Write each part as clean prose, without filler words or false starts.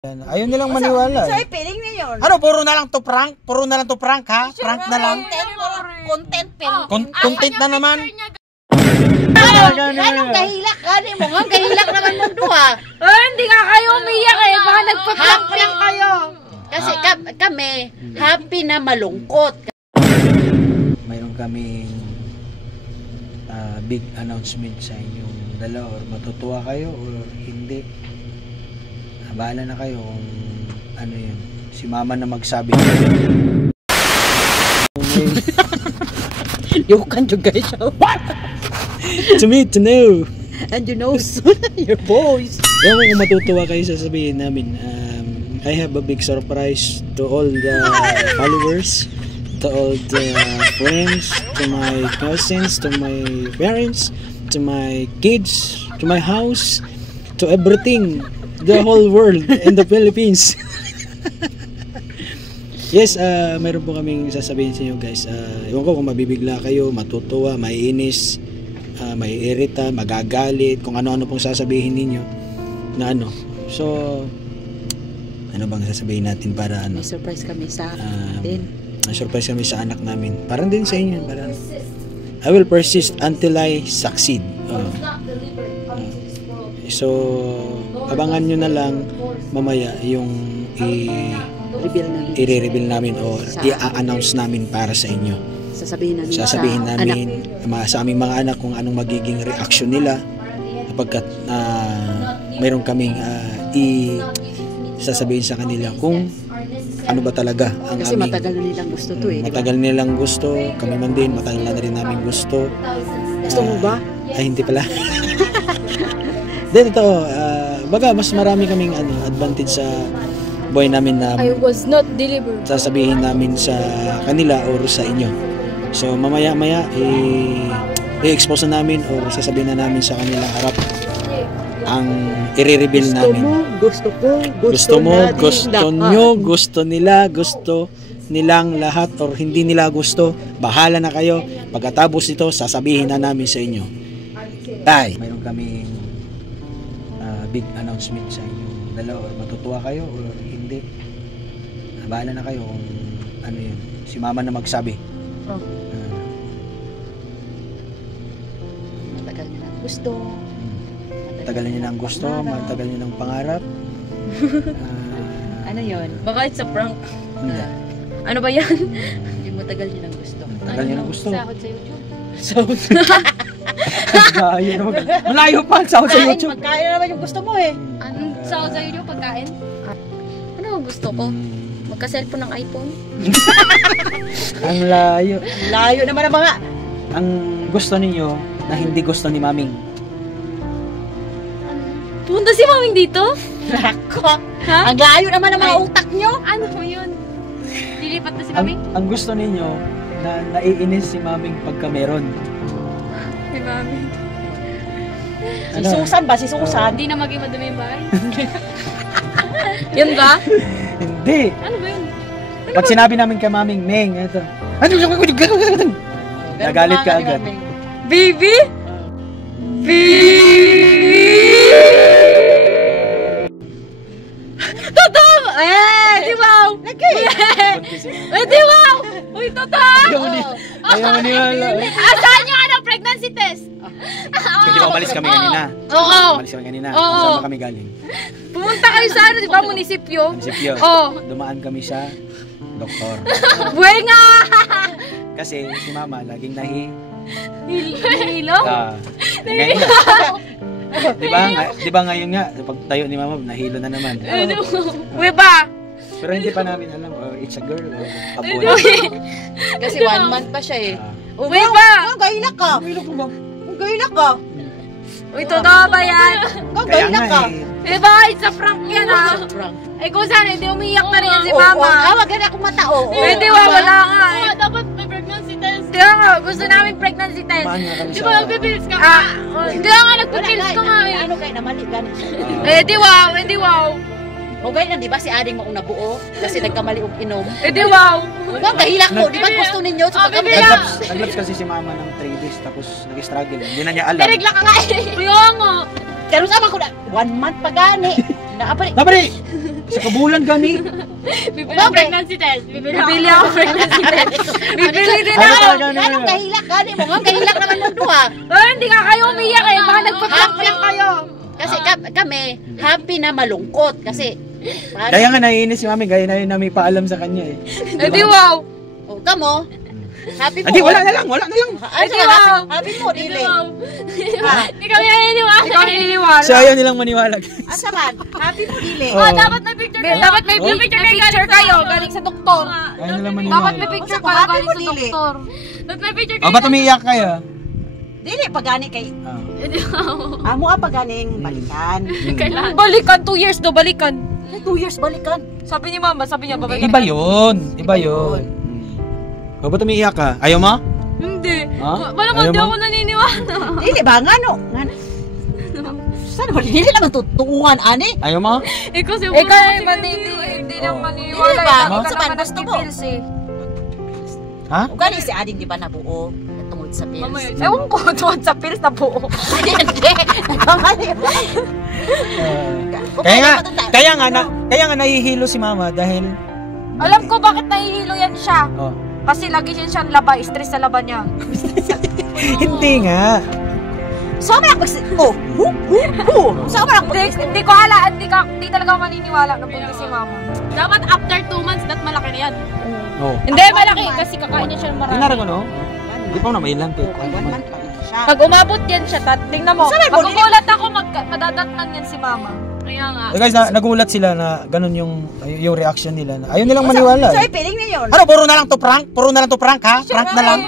Ayaw nilang maniwala. So, piling na yun. Ano, puro na lang to prank? Puro na lang to prank, ha? Prank na lang. Content, pero. Content na naman. Anong kahilak ka? Mo nga, kahilak naman mo doha. Hindi nga kayo umiyak eh. Baka nagpa-prank lang kayo. Kasi kami, happy na malungkot. Mayroon kaming big announcement sa inyong dalawa. Or matutuwa kayo or hindi. Bahala na kayo kung ano yun. Si mama na magsabi. You can't guys. What? To me, to know. And you know soon your voice. Ewan kung matutuwa kayo sasabihin namin. I have a big surprise to all the followers, to all the friends, to my cousins, to my parents, to my kids, to my house, to everything. The whole world in the Philippines. Yes, mayroon po kaming sasabihin sa inyo guys. Ewan ko kung mabibigla kayo, matutuwa, maiinis, maiirita, magagalit, kung ano-ano pong sasabihin ninyo na ano. So, ano bang sasabihin natin para ano? May surprise kami sa atin. May surprise kami sa anak namin. Parang din sa inyo. Parang, I will persist until I succeed. So, abangan nyo na lang mamaya yung i-reveal namin o i-announce namin para sa inyo. Sasabihin namin sa aming mga anak kung anong magiging reaction nila kapag mayroon kaming sasabihin sa kanila kung ano ba talaga ang kasi aming matagal na nilang gusto to eh. Matagal nilang gusto, kami man din, matagal na rin namin gusto. Gusto mo ba? Ay, hindi pala. Then ito, baga mas marami kaming advantage sa buhay namin na I was not delivered. sasabihin namin sa kanila or sa inyo. So mamaya-maya i-expose na namin or sasabihin na namin sa kanila harap ang i-reveal namin. Gusto Mo, gusto nyo, gusto nila, gusto nilang lahat or hindi nila gusto, bahala na kayo. Pagkatapos ito, sasabihin na namin sa inyo. Ay, mayroon kaming big announcement sa inyo dalawa. Matutuwa kayo or hindi. Bahala na kayo kung ano yun. Si mama na magsabi. Matagal niya lang gusto. Matagal niya ng gusto, matagal niya ng pangarap. Ano yun? Baka it's a prank. Hindi. Ano ba yan? Yung matagal niya ng gusto. Matagal niya ng gusto. Sahod sa YouTube. Malayo pa ang sahod sa YouTube. Magkain na naman yung gusto mo eh. Anong sahod sa YouTube? Pagkain? Ano ang gusto ko? Magka-cellphone ng iPhone? Ang layo. Layo naman ang mga. Ang gusto ninyo na hindi gusto ni Maming. Punta si Maming dito? Nako. Ha? Ang layo naman ang mga utak nyo. Ano mo yun? Lilipat na si Maming? Ang gusto ninyo na naiinis si Maming pagka meron. Si Maming. Si Susan ba? Si Susan? Hindi na maging madumi yung bahay? Yun ba? Hindi. Ano ba yun? Pag sinabi namin kay Maming, Meng, ito. Nagalit ka agad. Baby? Totoo! Di wow! Di wow! Uy, totoo! Ayaw maniwala. Saan yung pregnancy test? Hindi ba umalis kami kanina? Oo. Umalis kami kanina. Oo. Saan ba kami galing? Pumunta kayo sa di ba, munisipyo? Munisipyo. Oo. Dumaan kami sa doktor. Buhay nga! Kasi si Mama laging Nahilo? Ganyan. Di ba ngayon nga, pag tayo ni Mama, nahilo na naman. Uy ba? Pero hindi pa namin alam, it's a girl or a boy. Kasi 1 month pa siya eh. Uy ba? Ang gailak ka. Ang gailak ka. Uy, totoo ba yan? Ang gailak ka. Di ba? It's a prank yan ha? Eh kung saan, hindi umiyak na rin si Mama. Wag na akong matao. Hindi ba? Wala nga eh. Dapat may pregnancy test. Kaya nga, gusto namin pregnancy test. Di ba nagpipils ka nga? Hindi nga, nagpipils ka nga eh. Ano kayo namali ganit. Eh di wow, eh di wow. O ganyan, di ba si Ading mo nabuo? Kasi nagkamali og inom. Eh di wow. Huwag kahilak mo, di ba gusto ninyo? Nag-lapse kasi si Mama ng 3 days tapos nag-struggle. Hindi na niya alam. Perigla ka nga eh. Kaya nga. Pero sama ko na, 1 month pa gani. Naapari. Napari! Sa kabulan gani. Bibili ako pregnancy test. Bibili ako pregnancy test. Bibili din Ano ako. talaga nila? Anong kahilak ka? Di mo nga kahilak naman mo duha. Hindi nga kayo umiyak eh. Baka nagpa-prank lang kayo. Kasi kami, happy na malungkot. Kasi, Kaya nga naiinis si mami, gaya na yun na may paalam sa kanya eh. Edi wow. oh, kamo, happy mo. Adi, wala na lang, wala na lang. Ay, Edi wow. happy mo, dili. Hindi kami naniniwala. Ikaw naniniwala. So ayaw nilang maniwala. Asa man, happy mo, dili. Oh. Dapat may picture kayo. Dapat may picture kayo galing sa doktor. Ayaw nilang maniwala. Dapat may picture kayo galing sa doktor. Dapat may picture Oh, ba't umiiyak kayo? Dili, pagani kay, Ah. amo paganing balikan. Kailan? Balikan, 2 years do, balikan. 2 years balikan. Sabi ni mama, sabi niya, babalikan. Iba yun. Iba yun. Oh, ba't umiiyak ka? Ayaw mo? Hindi. Ha? Wala Ayaw hindi mo? ako naniniwala. Dili ba, ngano? Saan ba? Dili naman tutuuhan, ani? Ayaw mo? Ikaw si hindi Oh. naman Dili naniniwala. ba? Ikaw Sa naman man, gusto mo. nagpipils eh. Ha? Ugani si Ading di ba nabuo? Tungod sa pills. Ewan ko, tuwan sa pills na buo. Hindi. Nagkamali ba? Kaya nga nahihilo si mama dahil Alam ko bakit nahihilo yan siya. oh. Kasi lagi siya laba, stress sa laban niya. Hindi nga. Saan mo Saan mo Hindi ko ala, hindi talaga ako maniniwala na punta si mama. Dapat after 2 months, malaki na yan. Oh. Hindi, malaki kasi kakain niya siya ng marami. Tingnan ko no. Hindi pa na mailan te. Pag umabot yan siya, tingnan mo. Magugulat ako, madadatnan yan si mama. Kaya nga. Guys, nagulat sila na ganun yung reaction nila. Na ayaw nilang maniwala. Sa'yo, piling na yun. Ano, puro na lang to prank? Puro na lang to prank ha? Prank na lang?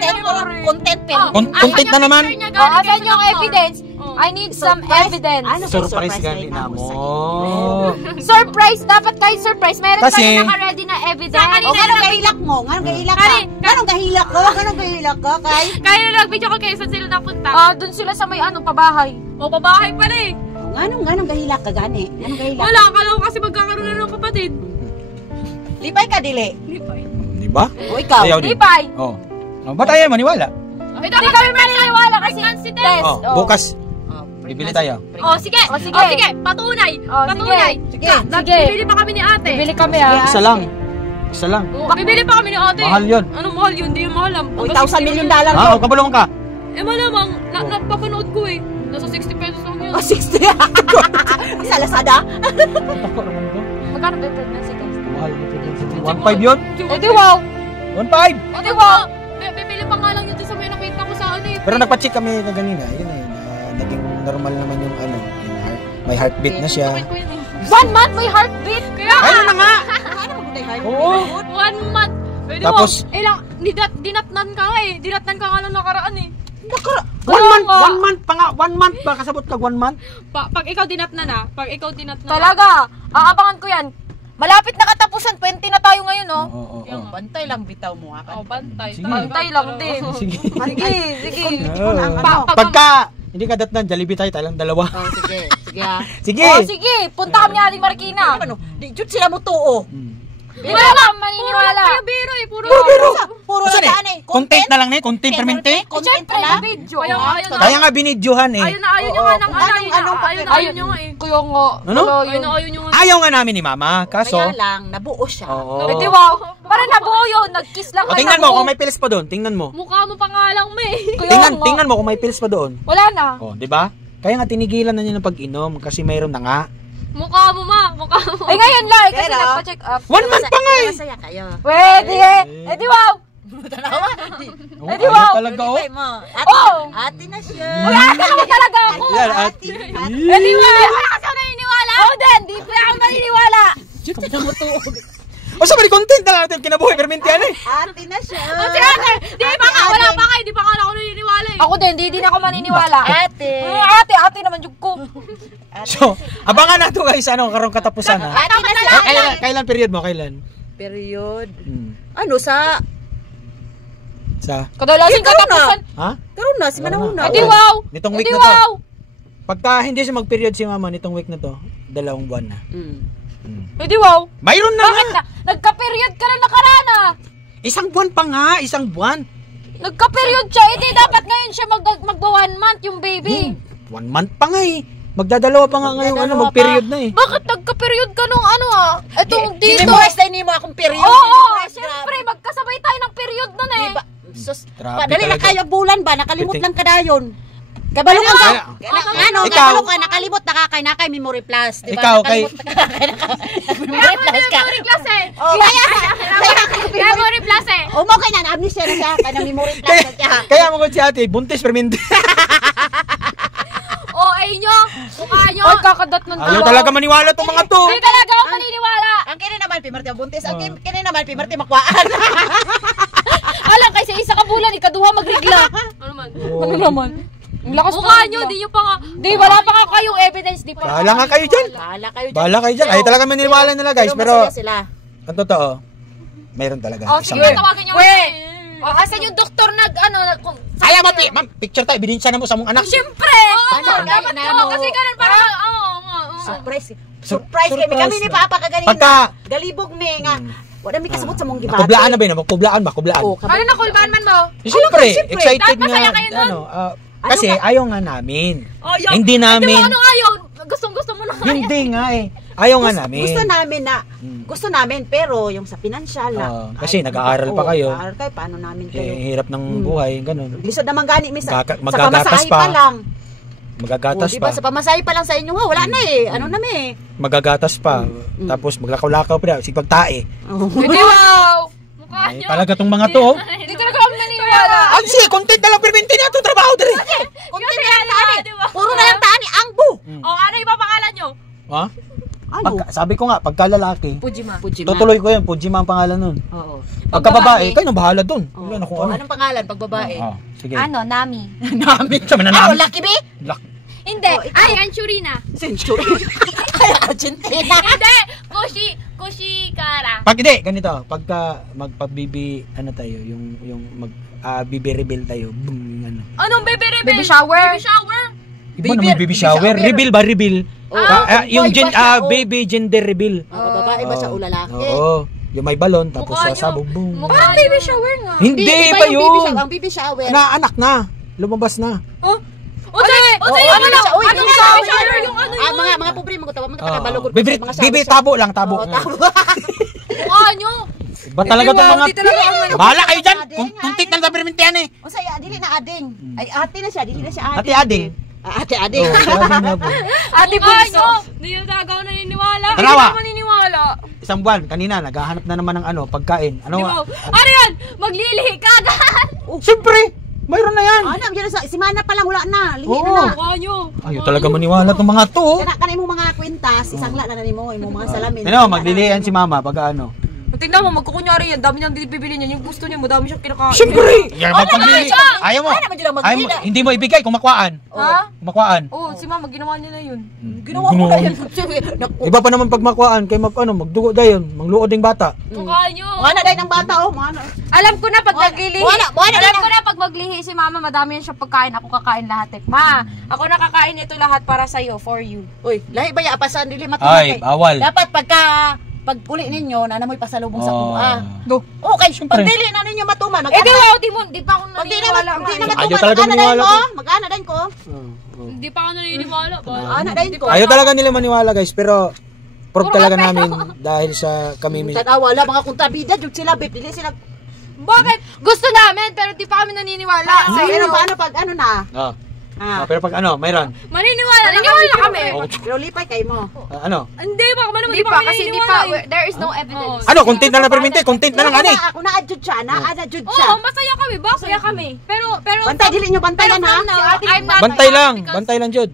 Content film. Content na naman? Asan yung evidence? I need some evidence. Ano Surprise gani na mo. Surprise! Dapat kahit surprise. Meron Kasi- tayo naka-ready na evidence. O, ganong kahilak mo? Ganong kahilak ka? Ganong kahilak ko? Ganong kahilak ka? Kay? Kaya na nag-video ko kayo, saan sila napunta? Dun sila sa may pabahay. Pabahay pala eh. Ganong kahilak ka gani? Ganong kahilak? Wala, akala ko kasi magkakaroon na ng kapatid. Lipay ka, dili. Di ba? O, ikaw. Ayaw din. Lipay. Oh. Ba't ayaw maniwala? Hindi kami maniniwala kasi test. Oh, bukas. Bibili tayo. Sige. Sige. Patunay. Patunay. Sige. Bibili pa kami ni ate. Bibili kami Isa lang. Isa lang. Bibili pa kami ni ate. Mahal yun. Ano mahal yun? Hindi yung mahal. O, $1,000 million Ha? yun. O, kabulong ka. Malamang. Napapanood ko eh. Nasa 60 pesos lang yun. O, 60. Sa Lazada. Tako naman to. Magkano ba ito na si test? Mahal mo ito. 1.5 yun? Edi wow. 1.5! Edi wow. Bibili pa nga lang yun sa may nakita ko sa ano eh. Pero nagpa-check kami kanina. Yun eh. Naging normal naman yung ano. May heartbeat na siya. 1 month may heartbeat. Kaya Ayun na nga! Ano mo gulay heart? Oo. 1 month. Pwede Tapos, ilang dinatnan ka nga eh. Dinatnan ka nga lang nakaraan eh. 1 month pa nga. 1 month pa. Kasabot ka 1 month? Pag ikaw dinatnan na. Pag ikaw dinatnan. Talaga. Aabangan ko yan. Malapit na katapusan. 20 na tayo ngayon oh. Oo. Bantay lang bitaw mo ha. Bantay. Sige. Bantay lang din. Sige. Sige. Oo. Pagka, hindi ka datnan, Jollibee tayo lang dalawa. Oh, sige. Sige ha. Sige! Sige. Punta kami ni Aling Marikina. Ano? Di jud sila mo tuo. Wala ka maniniwala. Puro biro eh. Puro Puro Saan saan eh? Content na lang eh. Content permente. Content Siyempre, pala. video. Kaya nga binidyohan eh. Ayun na ayaw nyo nga ng ayaw nyo nga eh. Kuya nga. Ano? Ayaw nyo nga. Ayaw nga namin ni mama. Kaso, Kaya lang, nabuo siya. oo. Pwede wow. Parang nabuo yun. Nag-kiss lang O, tingnan mo kung may pills pa doon. Tingnan mo. Mukha mo pa nga lang may. Tingnan mo kung may pills pa doon. Wala na. Oh, 'di ba? Kaya nga tinigilan na niya ng pag-inom kasi mayroon na nga. Mukha mo ma. Mukha mo. Ay ngayon lang. Kasi Pero, nagpa-check up. 1 month pa nga eh. Masaya kayo. Pwede eh. Eh di wow. Tanawa. Oh, di ayaw wow. talaga oh. Lipay mo. Ate, Oh. ate na siya. Uy, ate naman talaga ako. Yan, at Eh di wow. Wala kasi ako naniniwala. Oo din. Di pa ako maniniwala. O sa content na natin kinabuhi permentian eh. Ate na siya. Si ate. Di pa nga. Wala pa nga. Di pa nga ako naniniwala eh. Ako din. Di din ako maniniwala. Ate. Ate naman yung ko. So, abangan nato guys ano karong katapusan ha. Ate na siya. Kailan period mo? Kailan? Period. Hmm. Ano sa Sa Kadalasin katapusan. ha? karon na si manahuna. Edi wow. Nitong week Edi na to. wow. Pagka hindi siya mag-period si mama nitong week na to, 2 buwan na. Edi wow. Mayroon na Bakit nga. na? Nagka-period ka na nakaraan ah. 1 buwan pa nga, 1 buwan. Nagka-period siya. Edi dapat ngayon siya magwa 1 month yung baby. 1 month pa nga eh. Magdadalawa pa nga ngayon, mag-period na eh. Bakit nagka-period ka nung Etong dito. Memorize na mo akong period. Oo, syempre, magkasabay tayo ng period nun eh. Diba? Sus, Grabe padali na talaga. kayo bulan ba? Nakalimot lang ka dayon. Kabalo ka Kaya- kabalo ka, nakalimot, nakakay, memory plus. Diba? Ikaw, kay- Memory plus ka. Memory class eh. Oh, Memory plus eh. Umaw kay na, amnesia na siya, kaya memory plus na siya. Kaya mo si ate, buntis pero hindi. OA nyo, mukha nyo. Ay, kakadat ng Ayaw talaga maniwala tong mga to. Hindi talaga ako maniniwala. Ang kini naman, pimarti buntis. Ang kini naman, pimarti makwaan. Alam, kasi isa ka bulan, ikaduha magrigla. Ano man? Ano naman? Ang lakas mukha nyo, di nyo pa nga. Di, wala pa nga kayong evidence, di pa. Bahala nga kayo dyan. Bahala kayo dyan. Bahala kayo dyan. Ayaw talaga maniwala nila guys. Pero, masaya sila. ang totoo, mayroon talaga. Oh, Isang- sige, tawagin nyo. O, asan yung doktor Ayaw mo, ma'am, picture tayo. Ebidensya na mo sa mong anak. Siyempre! Ano, dapat na, ko. ano? Kasi ganun parang, Surprise. Surprise Kami ni na. Papa kaganina. Pagka- Galibog mi nga. Wala mi kasabot sa mong gibati. Makublaan na ba yun? Makublaan ba? Kublaan. Oh, Ano na, kulban man mo? Siyempre, siyempre. excited Dapat masaya nga. kayo nun. Kasi ayaw nga namin. Oh, yung, Hindi namin. Ano ayaw? Gustong-gusto mo na nga. Hindi nga eh. Ayaw nga namin. Gusto namin pero yung sa pinansyal kasi nag-aaral pa kayo. Nag-aaral kayo, paano namin kayo? Hirap ng buhay, ganun. Lisod naman gani mi sa Magagatas pamasahe pa. pa lang. Magagatas Diba, pa. sa pamasahe pa lang sa inyo ha, wala na eh. Ano na mi? Magagatas pa. Tapos maglakaw-lakaw pa. Sipagtae. Hindi, wow! Mukha Ay, nyo. talaga tong mga to. Hindi talaga kami naniniwala. Ang si, content na lang pero hindi na itong trabaho dali. Kunti Kasi na lang tani. diba? Puro na lang tani ang bu. O, ano yung pangalan nyo? Ha? Ano? Sabi ko nga, pagka lalaki, Pujima. tutuloy ko yan. Pujima ang pangalan nun. Oo. Pagka babae, kayo nang bahala dun. Wala na kung ano. Anong pangalan pag babae? Sige. Nami. Namin. Siya man na Ano, namin. Lucky B? Hindi. Oh, ikaw. Ay, Anchurina. Century. Ay, Argentina. Hindi. Kushikara. Pag hindi, ganito. Pagka magpabibi, ano tayo, yung bibi reveal tayo. Boom, ano. Anong baby reveal? Baby shower? Baby shower? Iba naman baby shower. shower. Reveal ba? Reveal. Yung boy ba siya? Oh. baby gender reveal. Babae ba siya o lalaki? Oo. Yung may balon, tapos Mukha nyo. sasabog. Boom. Mukha baby shower nga. Hindi iba pa yung baby shower. yun. Ang baby shower. Na anak na. Lumabas na. O, sige! O, sige! Ano na? Uy, Ano baby na? Baby shower yung ano yun? Mga pobre mga tawa, mga taga-balugod. Bibi, tabo lang, tabo. Mukha nyo. Ba talaga itong mga... Hindi talaga ang ano. Bahala kayo dyan. Ading, Kung tuntit lang sa permintihan eh. O saya, dili na ading. Ay, ate na siya, dili na siya Ate ading. Ading. Ate ading. Oo, si Ading na po. Ate Bunso. Hindi yung talaga ako naniniwala. Hindi Tarawa. ako maniniwala. Isang buwan, kanina, naghahanap na naman ng pagkain. Di Ano? ba? Ano yan? Maglilihi ka agad. Siyempre, mayroon na yan. Ano, diyan sa simana pa lang wala na. Lihi Oo. na na. Mukha nyo. Ayaw talaga maniwala itong mga to. Kana imong mga kwintas, isang la na nimo, imong mga salamin. Ano, maglilihan si mama pag ano. Tingnan mo, magkukunyari yan. Dami niyang bibili niya. Yung gusto niya, madami siyang kinakain. Siyempre! Yan, magpaglili. siya? Ayaw mo. Ano naman dyan ang Ayaw mo. maglili? Hindi mo ibigay kung makuhaan. Ha? Kung makuhaan. Oo, si mama, ginawa niya na yun. Ginawa ko na yan. Naku. Iba pa naman pag makuhaan, kay magdugo dayon, mangluod ding bata. Mukha nyo. Mga na dahil ng bata oh, mga na. Alam ko na pag naglilihi. Buwan na Alam na. ko na pag maglihi si mama, madami yan siya pagkain. Ako kakain lahat eh. Ma, ako nakakain ito lahat para sa'yo, for you. Uy, lahi ba ya apasan dili matumatay. Ay, bawal. Dapat pag uli ninyo, nanamoy pasalubong sa kuha. Do. Okay, Siyempre. pag dili na ninyo matuman, Eh, di pa ako Pag di naniniwala. na nga. matuman, Ayaw talaga mag-ana maniwala dahin ko. Mag-ana dahin ko. Hindi pa ako naniniwala. Ana dahin ko. Ayaw talaga nila maniwala guys, pero proof talaga namin dahil sa kami Tanawa wala mga kontrabida, jud sila, babe, dili sila. Bakit? Gusto namin, pero di pa kami naniniwala. Pero paano pag ano na? pero pag ano, mayroon. Naniniwala kami. Pero lipay kay mo. Ano? Hindi pa kami naman. Hindi pa, kasi hindi pa. There is no evidence. Ano, content na lang perminte, content na lang ani. Ako na-adjud siya, na-adjud siya. Oo, masaya kami. Masaya kami. Pero, Bantay, dili nyo bantayan ha. I'm not. Bantay lang jud.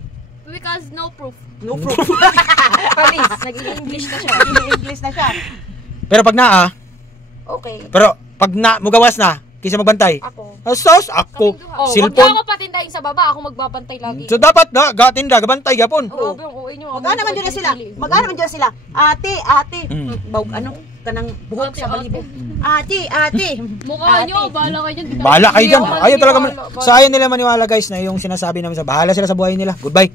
Because no proof. No proof. Police. Nag-English na siya. English na siya. Pero pag naa, Okay. pero pag mugawas na, kisa magbantay. Ako. Sos, ako. Oh, wag Cellphone. ako patindahin sa baba. Ako magbabantay lagi. So dapat na, gatinda, gabantay gapon. Grabe, ang uwi nyo. Magana man dyan sila. Magana man dyan sila. Ate. Bawg ano kanang buhok Ate, sa balibog. Ate. Mukha nyo. Bahala kayo dyan. Bahala kayo dyan. Hindi ako Ayaw talaga, naniniwala. sa ayaw nila maniwala guys na yung sinasabi namin sa bahala sila sa buhay nila. Goodbye.